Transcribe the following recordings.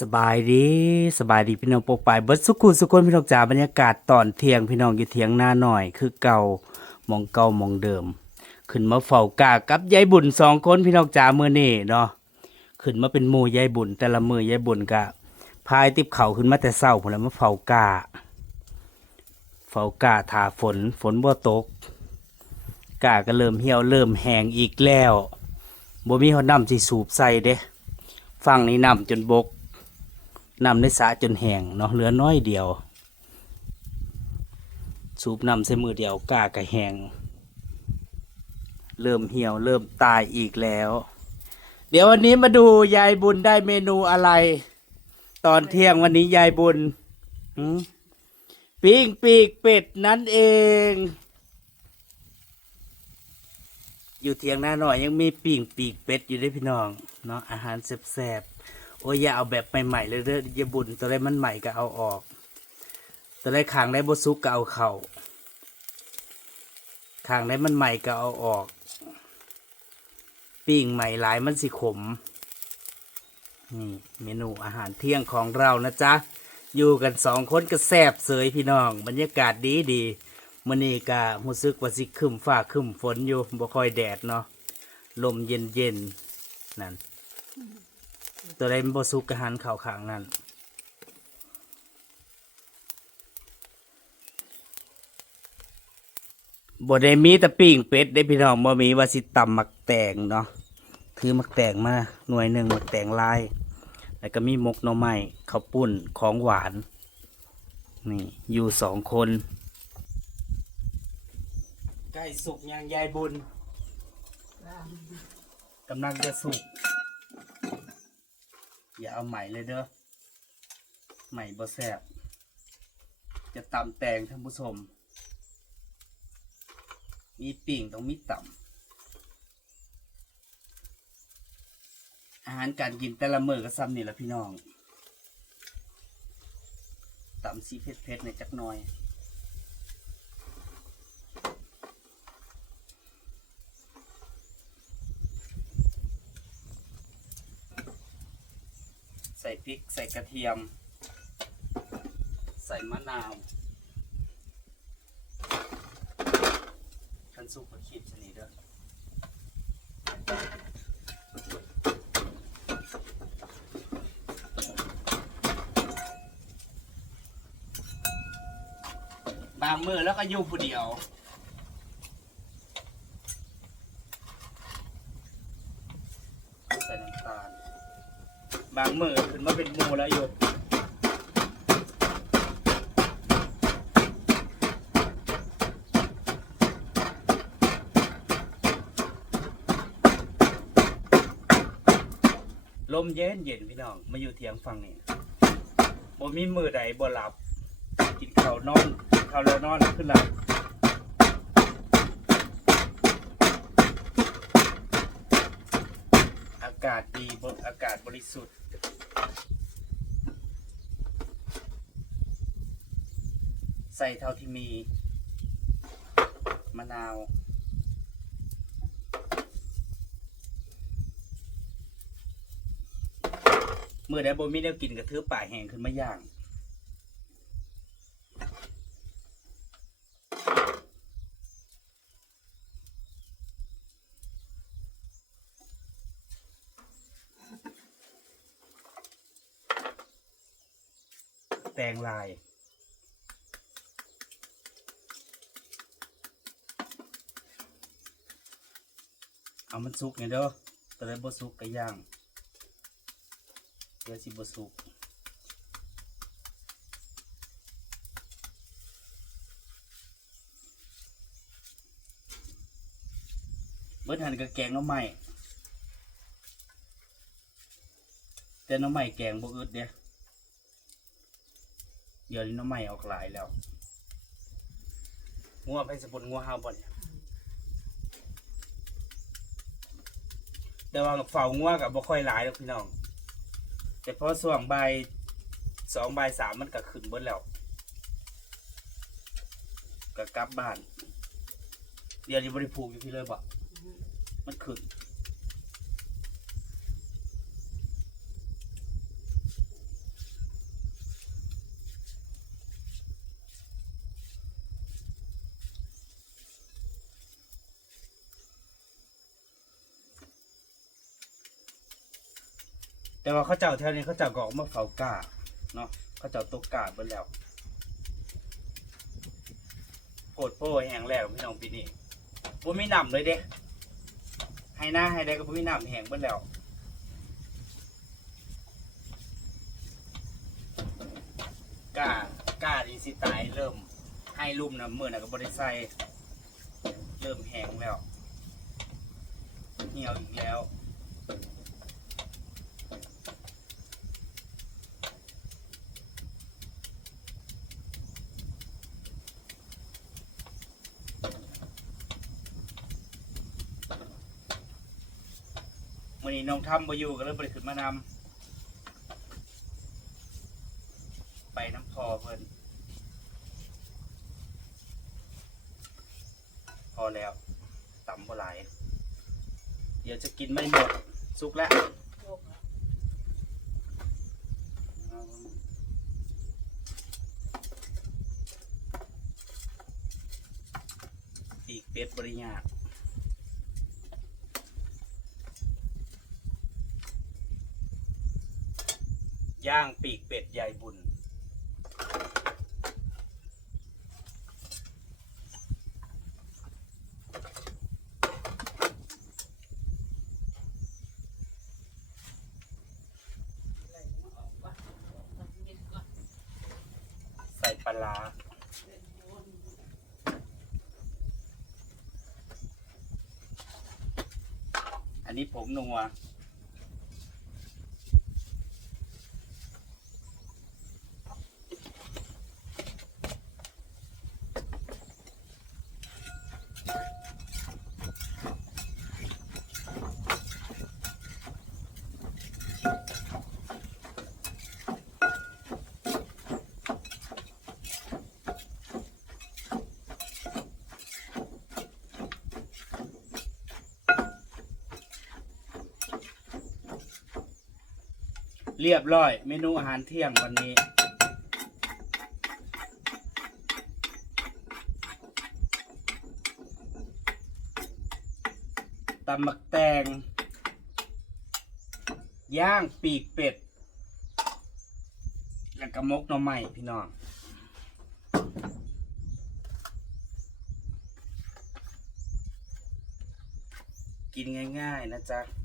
สบายดีสบายดีพี่น้องปกปายเบิดสุกุสุคนพี่น้องจ๋าบรรยากาศตอนเที่ยงพี่น้องอยู่เที่ยงหน้าหน่อย คือเก่ามองเก่ามองเดิม ขึ้นมาเฝ้ากากับยายบุญสองคนพี่น้องจ๋าเมื้อนี้เนาะขึ้นมาเป็นหมู่ยายบุญ แต่ละมือยายบุญกะพายติบเข่าขึ้นมาแต่เช้าพุ่นแล้วมาเฝ้ากาเฝ้ากาถาฝนฝนบ่ตกกาก็เริ่มเหี่ยวเริ่มแห้งอีกแล้วบ่มีเฮาน้ำสิสูบใส่เด้ฝั่งนี้น้ำจนบก นำในสระจนแห้งเนาะเหลือน้อยเดียว สูบนำใส่มือเดียวกากระแห้งเริ่มเหี่ยวเริ่มตายอีกแล้ว เดี๋ยววันนี้มาดูยายบุญได้เมนูอะไร ตอนเที่ยงวันนี้ยายบุญปิ้งปีกเป็ดนั่นเอง อยู่เที่ยงหน้าหน่อยยังมีปิ้งปีกเป็ดอยู่ด้วยพี่น้องเนาะอาหารแซ่บ โอ้ยอย่าเอาแบบใหม่ๆเลยเด้ออย่าบุญตัวไรมันใหม่ก็เอาออก ตัวไรขางได้บสุกก็เอาเข่าขางได้มันใหม่ก็เอาออกปิ้งใหม่หลายมันสิขมนี่เมนูอาหารเที่ยงของเรานะจ๊ะอยู่กันสองคนก็แซบเสยพี่น้อง บรรยากาศดีดีมื้อนี้ก็รู้สึกว่าสิครึมฟ้าครึมฝนอยู่บ่ค่อยแดดเนาะลมเย็นๆนั่น ตัวใดมันบ่สุกกระหันเข่าขางนั่นบ่ได้มีแต่ปิ้งเป็ดได้พี่น้องบ่มีว่าสิตำมักแตงเนาะถือมักแตงมาหน่วยหนึ่งมักแตงลายแล้วก็มีมกหน่อไม้ข้าวปุ้นของหวานนี่อยู่สองคนใกล้สุกยังยายบุญกำลังจะสุก อย่าเอาใหม่เลยเด้อใหม่บ่แซบจะตำแตงท่านผู้ชม มีปิ่งต้องมีต่ำอาหารการกินแต่ละมือก็ซ้ำนี่แหละพี่น้องต่ำสีเผ็ดๆในจักหน่อย ใส่พริกใส่กระเทียม ใส่มะนาวขันสุกก็ขีดชนิดเด้อบบางมือแล้วก็อยู่ผู้เดียว ใส่น้ำตาล บางมือขึ้นมาเป็นหมูแล้วอยู่ลมเย็นเย็นพี่น้องมาอยู่เทียงฟังนี่บ่มีมือใดบ่หลับ กินข้าวนอนกินข้าวแล้วนอนขึ้นหลับอากาศดีบอากาศบริสุทธิ์ ส่เท่าที่มีมะนาวเมื่อใดบ่มีแนวกินกระทือป่าแห้งขึ้นมาย่างแตงลาย เอามันสุกไงเด้อตอนแรกบ่สุกก็ย่างเดี๋ยวสิบ่สุกเบิดหันกับแกงน้ำใหม่แต่น้ำใหม่แกงบ่อึดเด้เดี๋ยวนี้น้ำใหม่ออกหลายแล้วงัวไปสะบดงัวห้าวบ่เนี่ย แต่ว่าเฝ้างัวกับบ่ค่อยหลายหรอกพี่น้อง แต่พอส่วงใบสองใบสามมันก็ขึ้นเบิดแล้วก็กลับบ้าน เดี๋ยวนี้บริผูกอยู่พี่เลยบ่มันขึ้น แต่ว่าเขาเจ้าแถวนี้เขาเจ้าก็ออกมาเฝ้ากาเนาะเขาเจ้าตกกาเบิ่แล้วโคตรโพ่แห้งแล้วพี่น้องปีนี้บ่มีน้ำเลยเด้ให้หน้าให้ได้ก็บ่มีน้ำแห้งเบิ่แล้วกล้ากล้าดีสิตายเริ่มให้ลุ่มนะมือนะก็บริใส่เริ่มแห้งแล้วเหี่ยวอีกแล้ว นี้น้องทำมาอยู่ก็เลยบริขึ้นมานำไปน้ำพอเพิ่นพอแล้วต่ำบ่หลายเดี๋ยวจะกินไม่หมด สุกแล้วปีกเป็ดบริยาก ย่างปีกเป็ดใหญ่บุญ ใส่ปลาร้าอันนี้ผมนัว เรียบร้อย เมนูอาหารเที่ยงวันนี้ ตำหมักแตง ย่างปีกเป็ด แล้วก็มกหน่อไม้พี่น้องกินง่าย ๆ นะจ๊ะ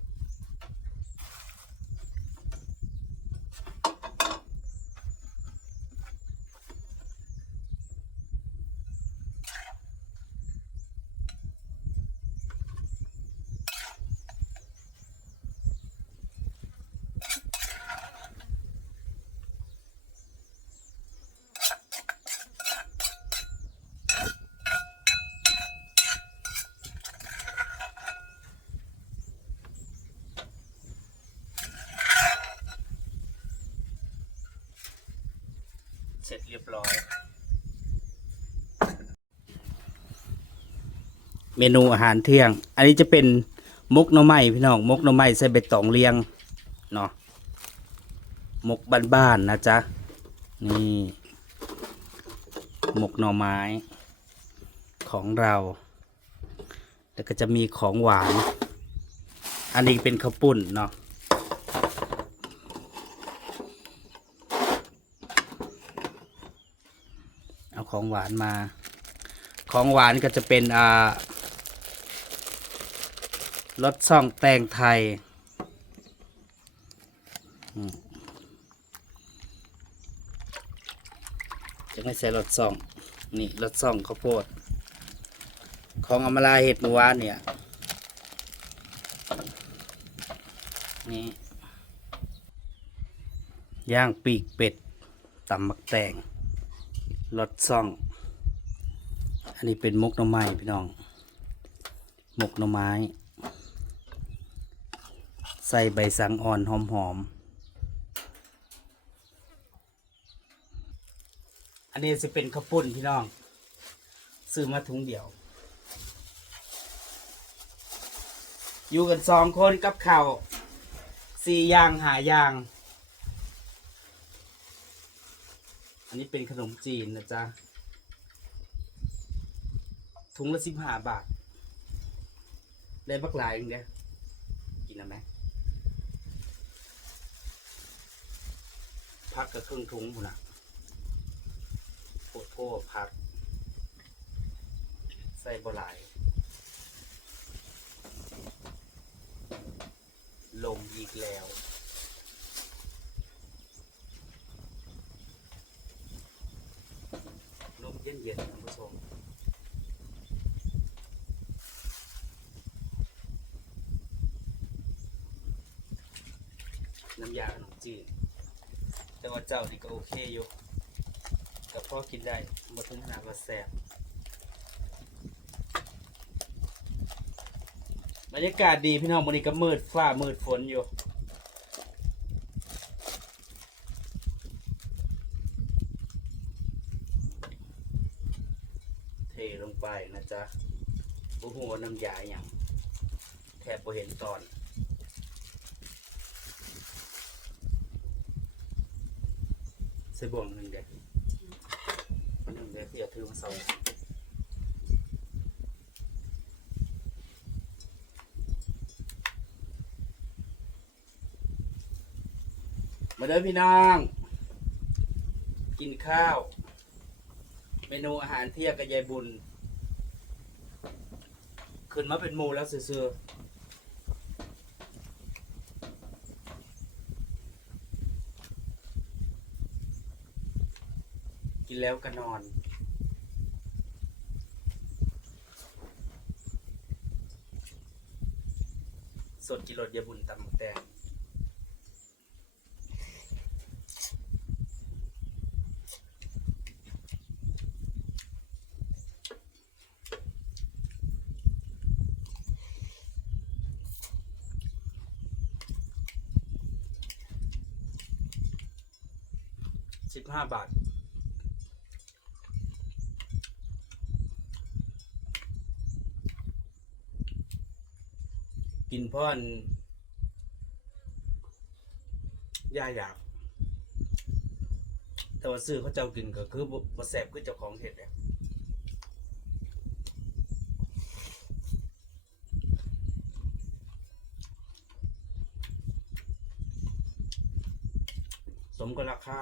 เสร็จเรียบร้อย เมนูอาหารเที่ยง อันนี้จะเป็นมกหน่อไม้พี่น้องมกหน่อไม้ใส่ใบตองเรียงเนาะมกบ้านๆนะจ๊ะนี่มกหน่อไม้ของเราแล้วก็จะมีของหวาน อันนี้เป็นข้าวปุ้นเนาะ เอา ของหวานมา ของหวานก็จะเป็นอ่ารสช่องแตงไทยจะไม่ใส่รสช่อง นี่รสช่องข้าวโพด ของอมราเห็ดเมื่อวานเนี่ย นี่ย่างปีกเป็ดตำมักแตง รสซ่อง อันนี้เป็นมกน่อไม้พี่น้องมกน่อไม้ ใส่ใบสังอ่อนหอมๆอันนี้จะเป็นข้าวปุ้นพี่น้อง ซื้อมาถุงเดียว อยู่กันสองคนกับข้าวสี่อย่างหาอย่าง อันนี้เป็นขนมจีนนะจ๊ะถุงละสิบห้าบาทได้บักหลายอย่างเดียกินแล้วไหมพักกับครึ่งถุงพุ่นน่ะโคตรโคตรพัก ใส่บหลายลมอีกแล้ว ลมเย็นท่านผู้ชมน้ำยาขนมจีนแต่ว่าเจ้านี่ก็โอเคอยู่กับพ่อกินได้หมดถึงขนาดว่าแซ่บบรรยากาศดีพี่น้องวันนี้ก็มืดฟ้ามืดฝนอยู่ เทลงไปนะจ๊ะบุหัวาน้ำยาอย่าง แทบบ่เห็นตอนใส่บ่วงหนึ่งเด็กหนึ่งเด็กที่จะถือมาเสามาเด้อพี่น้อง กินข้าว เมนูอาหารเที่ยงกับยายบุญ ขึ้นมาเป็นหมูแล้วซื่อๆ แล้วก็นอน สดกิโลดยาบุญตำหมกแดงสิบห้าบาท กินเพ่อนย่าอยาก แต่ว่าซื้อเขาเจ้ากินก็คือบ่บ่แสบคือเจ้าของเห็ดเนี่ยสมกับราคา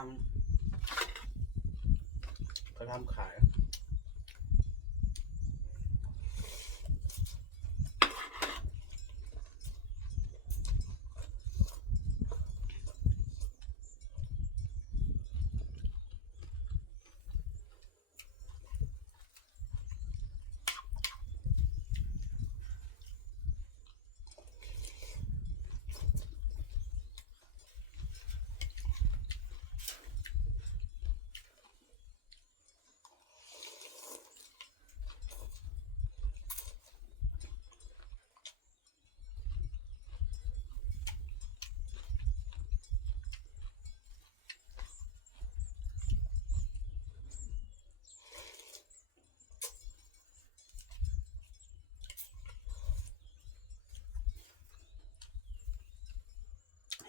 เขาทำขาย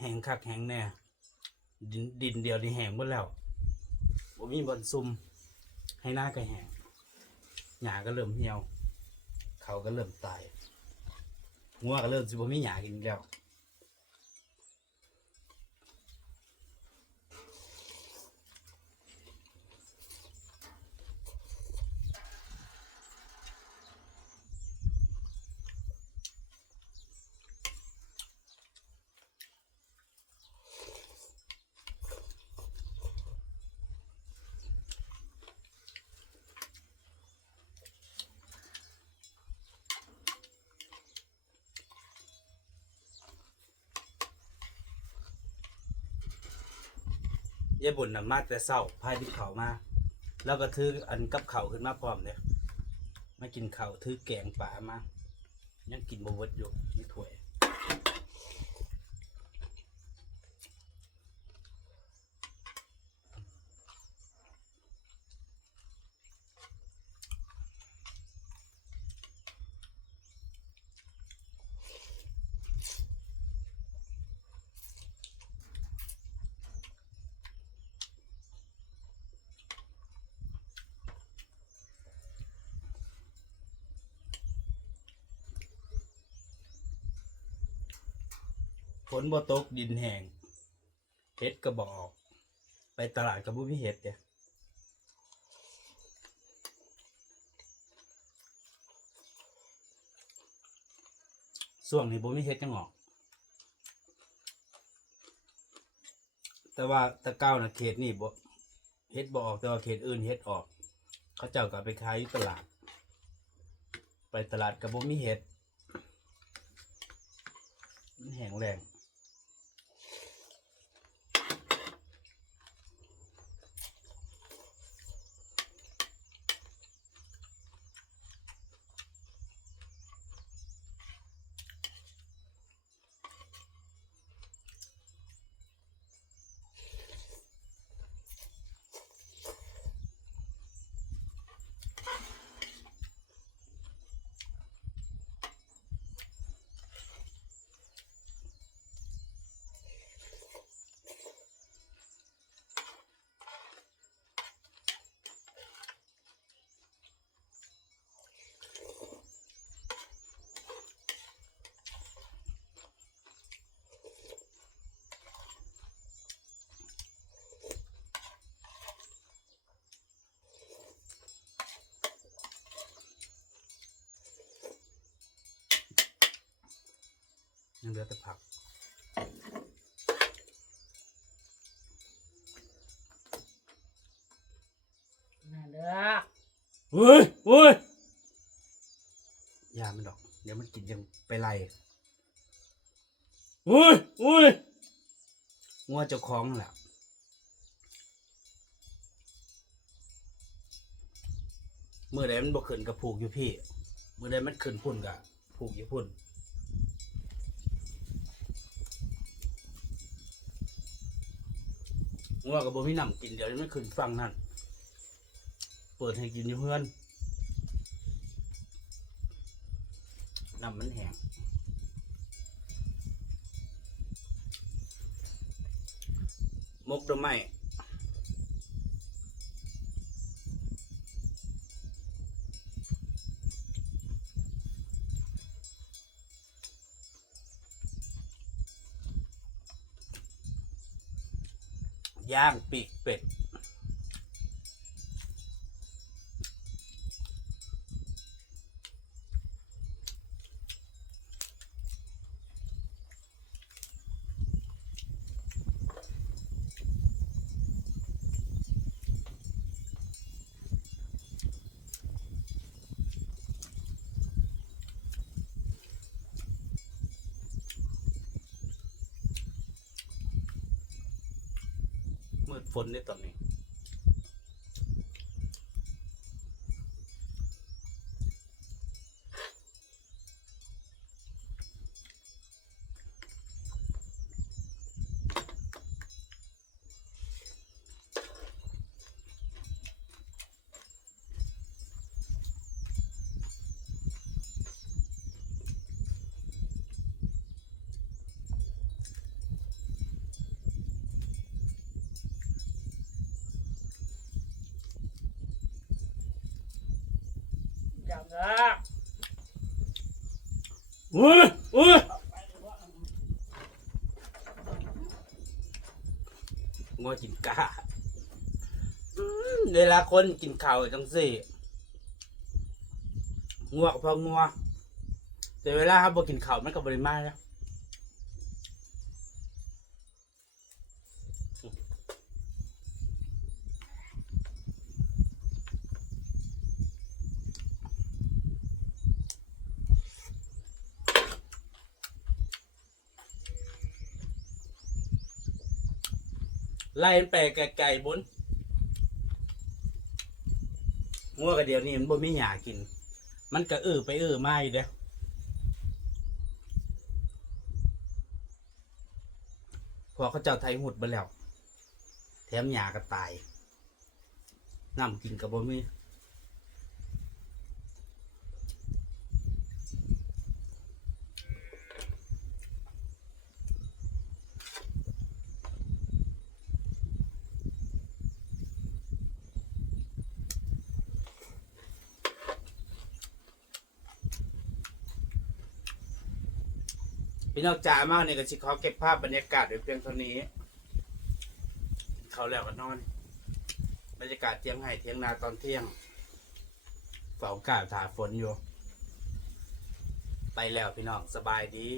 แหงคักแหงแน่ดินดินเดียวนี่แหงหมดแล้วบ่มีบอนซุ่มให้หน้าก็แหงหญ้าก็เริ่มเหี่ยว เขาก็เริ่มตายงัวก็เริ่มสิบ่มีหญ้ากินแล้ว ยายบุญน่ะมาแต่เศร้าพายดิบเขาวมา แล้วก็ถืออันกับเขาวขึ้นมาพร้อมเนี่ยมากินเข่าวถือแกงป่ามา ยังกินบวบอยู่นี่ถ้วย ฝนบ่ตกดินแห้งเฮ็ดกระบอก ไปตลาดกับบุพี่เห็ดเดียส่วงนี้บุมีเห็ดจังหรอก แต่ว่าตะเก้านะเขตนี่บ่เฮ็ดบ่ออกแต่ว่าเขตอื่นเฮ็ดออก เขาเจ้าก็เอาไปขายอยู่ตลาด ไปตลาดกับบุมีเห็ดมันแห้งแรง ลือแต่ผักน่าเด้อเฮ้ยเฮ้ยยามันดอก เดี๋ยวมันกินยังไปไล่เฮ้ยเฮ้ยงัวเจ้าของนั่นแหละเมื่อใดมันบ่ขึ้นกับผูกอยู่พี่ เมื่อใดมันขึ้นพุ่นกับผูกอยู่พุ่น งัวกับบ่มีน้ำกินเดี๋ยวจะไม่ขึ้นฟังนั่นเปิดให้กินอยู่เพื่อนน้ำมันแห้งมกดอกไม้ ย่างปีกเป็ด ดฝนในตอนนี้ อย่างเด้อเฮ้ยอุ้ยงัวกินกาเวลาคนกินข้าวจังสี่งัวก็พองัวแต่เวลาครับบ่กินข้าวมันก็บริมาแล้ว ไล่มันไปไกลๆบนงัวกระเดียวนี่มันบ่มีหยากิน มันก็เออไปเออมาอยู่เด้อพอเขาเจ้าไทยหุดไปแล้ว แถมหยาก็ตายน้ำกินกับบ่มี พี่น้องจ๋ามากเนี่ยก็ชิขอเก็บภาพบรรยากาศไว้เพียงเท่านี้ เขาแล้วก็นอน บรรยากาศเที่ยงไห้เที่ยงนาตอนเที่ยงเฝ้ากาถาฝนอยู่ ไปแล้วพี่น้องสบายดี